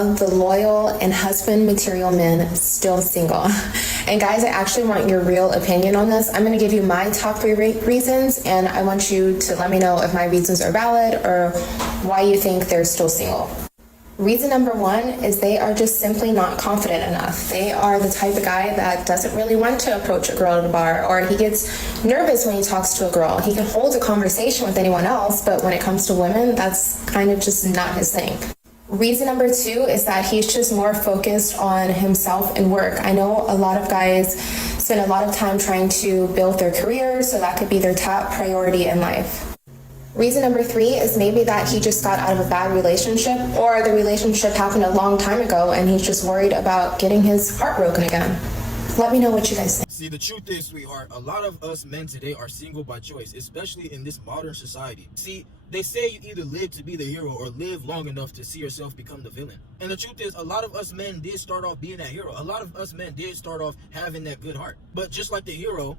are the loyal and husband material men still single? And guys, I actually want your real opinion on this. I'm going to give you my top 3 reasons, and I want you to let me know if my reasons are valid or why you think they're still single. Reason number 1 is they are just simply not confident enough. They are the type of guy that doesn't really want to approach a girl at a bar, or he gets nervous when he talks to a girl. He can hold a conversation with anyone else, but when it comes to women, that's kind of just not his thing. Reason number 2 is that he's just more focused on himself and work. I know a lot of guys spend a lot of time trying to build their careers, so that could be their top priority in life. Reason number 3 is maybe that he just got out of a bad relationship, or the relationship happened a long time ago and he's just worried about getting his heart broken again. Let me know what you guys think. See, the truth is, sweetheart, a lot of us men today are single by choice, especially in this modern society. See, they say you either live to be the hero or live long enough to see yourself become the villain. And the truth is, a lot of us men did start off being that hero. A lot of us men did start off having that good heart. But just like the hero,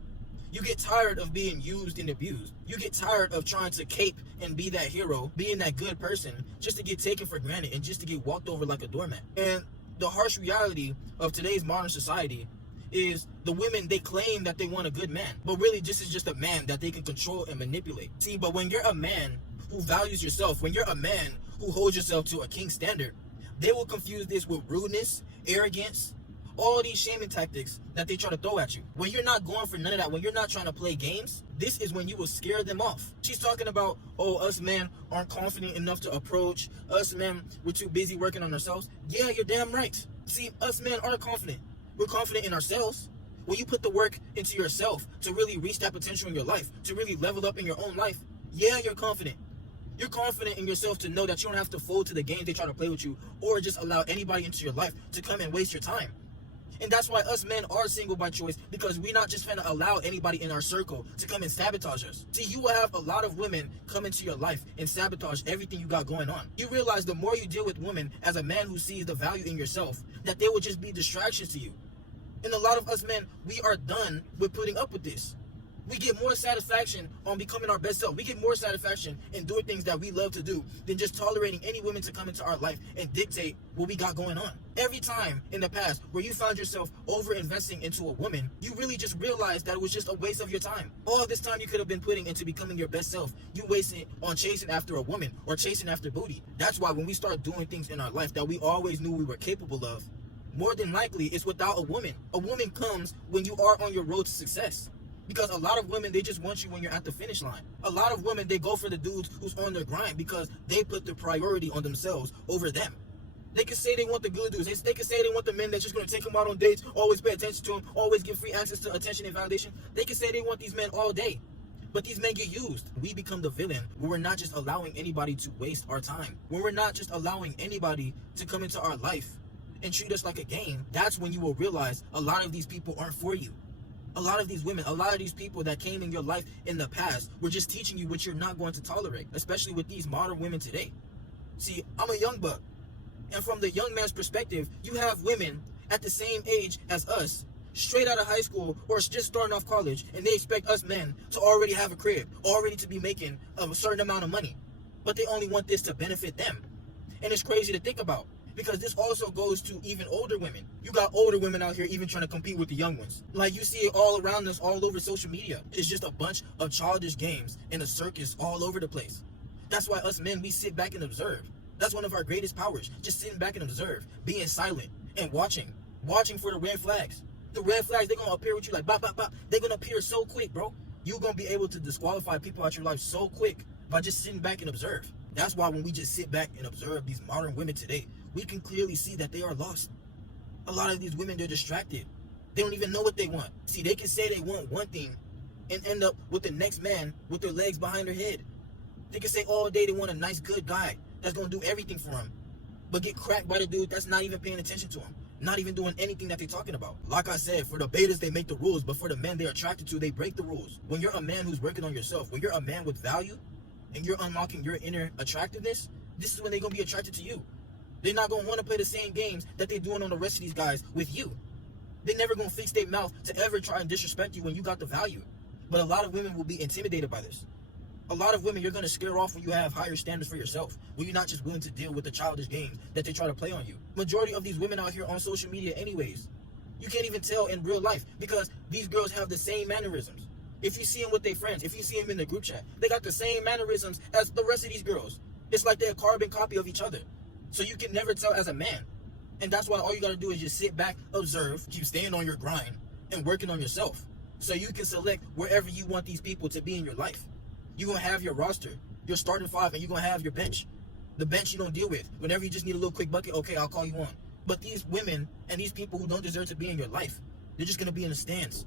you get tired of being used and abused. You get tired of trying to cape and be that hero, being that good person, just to get taken for granted and just to get walked over like a doormat. And the harsh reality of today's modern society is the women, they claim that they want a good man, but really this is just a man that they can control and manipulate. See, but when you're a man who values yourself, when you're a man who holds yourself to a king standard, they will confuse this with rudeness, arrogance, all these shaming tactics that they try to throw at you. When you're not going for none of that, when you're not trying to play games, this is when you will scare them off. She's talking about, oh, us men aren't confident enough to approach. Us men, we're too busy working on ourselves. Yeah, you're damn right. See, us men are confident. We're confident in ourselves. When you put the work into yourself to really reach that potential in your life, to really level up in your own life, yeah, you're confident. You're confident in yourself to know that you don't have to fold to the games they try to play with you, or just allow anybody into your life to come and waste your time. And that's why us men are single by choice, because we're not just gonna allow anybody in our circle to come and sabotage us. See, you will have a lot of women come into your life and sabotage everything you got going on. You realize the more you deal with women as a man who sees the value in yourself, that they will just be distractions to you. And a lot of us men, we are done with putting up with this. We get more satisfaction on becoming our best self. We get more satisfaction in doing things that we love to do than just tolerating any women to come into our life and dictate what we got going on. Every time in the past where you found yourself over-investing into a woman, you really just realized that it was just a waste of your time. All this time you could have been putting into becoming your best self, you wasted it on chasing after a woman or chasing after booty. That's why when we start doing things in our life that we always knew we were capable of, more than likely it's without a woman. A woman comes when you are on your road to success. Because a lot of women, they just want you when you're at the finish line. A lot of women, they go for the dudes who's on their grind because they put the priority on themselves over them. They can say they want the good dudes. They can say they want the men that's just going to take them out on dates, always pay attention to them, always give free access to attention and validation. They can say they want these men all day. But these men get used. We become the villain when we're not just allowing anybody to waste our time. When we're not just allowing anybody to come into our life and treat us like a game. That's when you will realize a lot of these people aren't for you. A lot of these women, a lot of these people that came in your life in the past were just teaching you what you're not going to tolerate, especially with these modern women today. See, I'm a young buck, and from the young man's perspective, you have women at the same age as us, straight out of high school or just starting off college, and they expect us men to already have a crib, already to be making a certain amount of money, but they only want this to benefit them. And it's crazy to think about, because this also goes to even older women. You got older women out here even trying to compete with the young ones. Like, you see it all around us, all over social media. It's just a bunch of childish games and a circus all over the place. That's why us men, we sit back and observe. That's one of our greatest powers, just sitting back and observe, being silent and watching for the red flags. The red flags, they're gonna appear with you like bop, bop, bop. They're gonna appear so quick, bro. You're gonna be able to disqualify people out your life so quick by just sitting back and observe. That's why when we just sit back and observe these modern women today, we can clearly see that they are lost. A lot of these women, they're distracted. They don't even know what they want. See, they can say they want one thing and end up with the next man with their legs behind their head. They can say all day they want a nice, good guy that's going to do everything for them, but get cracked by the dude that's not even paying attention to them, not even doing anything that they're talking about. Like I said, for the betas, they make the rules, but for the men they're attracted to, they break the rules. When you're a man who's working on yourself, when you're a man with value, and you're unlocking your inner attractiveness, this is when they're going to be attracted to you. They're not going to want to play the same games that they're doing on the rest of these guys with you. They're never going to fix their mouth to ever try and disrespect you when you got the value. But a lot of women will be intimidated by this. A lot of women you're going to scare off when you have higher standards for yourself, when you're not just willing to deal with the childish games that they try to play on you. Majority of these women out here on social media anyways, you can't even tell in real life because these girls have the same mannerisms. If you see them with their friends, if you see them in the group chat, they got the same mannerisms as the rest of these girls. It's like they're a carbon copy of each other. So you can never tell as a man. And that's why all you got to do is just sit back, observe, keep staying on your grind, and working on yourself. So you can select wherever you want these people to be in your life. You're going to have your roster, your starting five, and you're going to have your bench. The bench you don't deal with. Whenever you just need a little quick bucket, okay, I'll call you on. But these women and these people who don't deserve to be in your life, they're just going to be in the stands.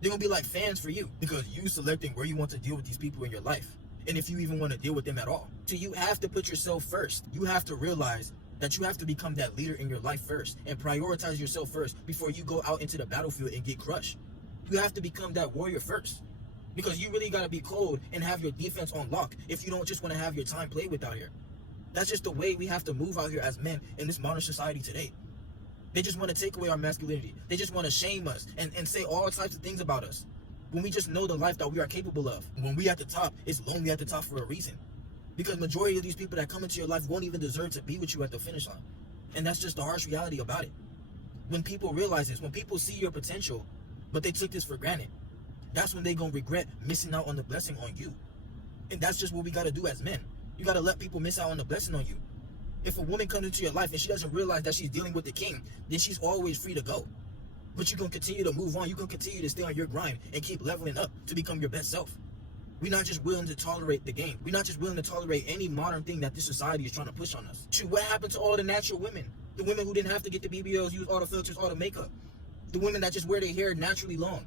They're going to be like fans for you because you selecting where you want to deal with these people in your life. And if you even want to deal with them at all. So you have to put yourself first. You have to realize that you have to become that leader in your life first and prioritize yourself first before you go out into the battlefield and get crushed. You have to become that warrior first. Because you really got to be cold and have your defense on lock if you don't just want to have your time played with out here. That's just the way we have to move out here as men in this modern society today. They just want to take away our masculinity. They just want to shame us and say all types of things about us. When we just know the life that we are capable of. When we at the top, it's lonely at the top for a reason. Because majority of these people that come into your life won't even deserve to be with you at the finish line. And that's just the harsh reality about it. When people realize this, when people see your potential, but they took this for granted, that's when they gonna regret missing out on the blessing on you. And that's just what we gotta do as men. You gotta let people miss out on the blessing on you. If a woman comes into your life and she doesn't realize that she's dealing with the king, then she's always free to go. But you're gonna continue to move on. You're gonna continue to stay on your grind and keep leveling up to become your best self. We're not just willing to tolerate the game. We're not just willing to tolerate any modern thing that this society is trying to push on us. Shoot, what happened to all the natural women? The women who didn't have to get the BBLs, use all the filters, all the makeup. The women that just wear their hair naturally long.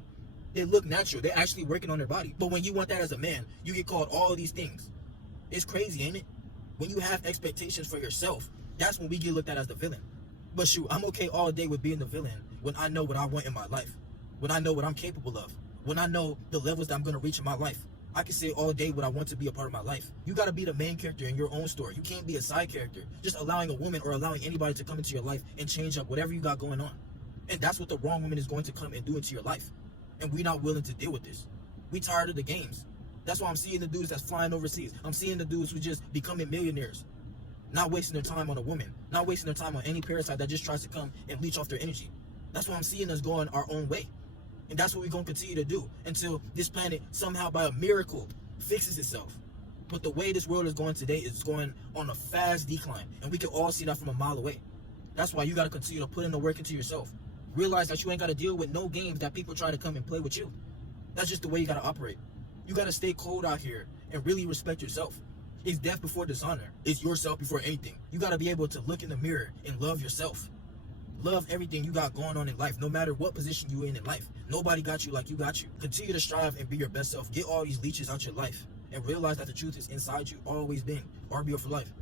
They look natural. They're actually working on their body. But when you want that as a man, you get called all of these things. It's crazy, ain't it? When you have expectations for yourself, that's when we get looked at as the villain. But shoot, I'm okay all day with being the villain when I know what I want in my life. When I know what I'm capable of. When I know the levels that I'm going to reach in my life. I can say all day what I want to be a part of my life. You got to be the main character in your own story. You can't be a side character. Just allowing a woman or allowing anybody to come into your life and change up whatever you got going on. And that's what the wrong woman is going to come and do into your life. And we're not willing to deal with this. We tired of the games. That's why I'm seeing the dudes that's flying overseas. I'm seeing the dudes who just becoming millionaires. Not wasting their time on a woman. Not wasting their time on any parasite that just tries to come and leech off their energy. That's why I'm seeing us going our own way. And that's what we're going to continue to do until this planet somehow by a miracle fixes itself. But the way this world is going today is going on a fast decline. And we can all see that from a mile away. That's why you got to continue to put in the work into yourself. Realize that you ain't got to deal with no games that people try to come and play with you. That's just the way you got to operate. You got to stay cold out here and really respect yourself. It's death before dishonor. It's yourself before anything. You got to be able to look in the mirror and love yourself. Love everything you got going on in life, no matter what position you're in life. Nobody got you like you got you. Continue to strive and be your best self. Get all these leeches out your life and realize that the truth is inside you, always been. RBO for life.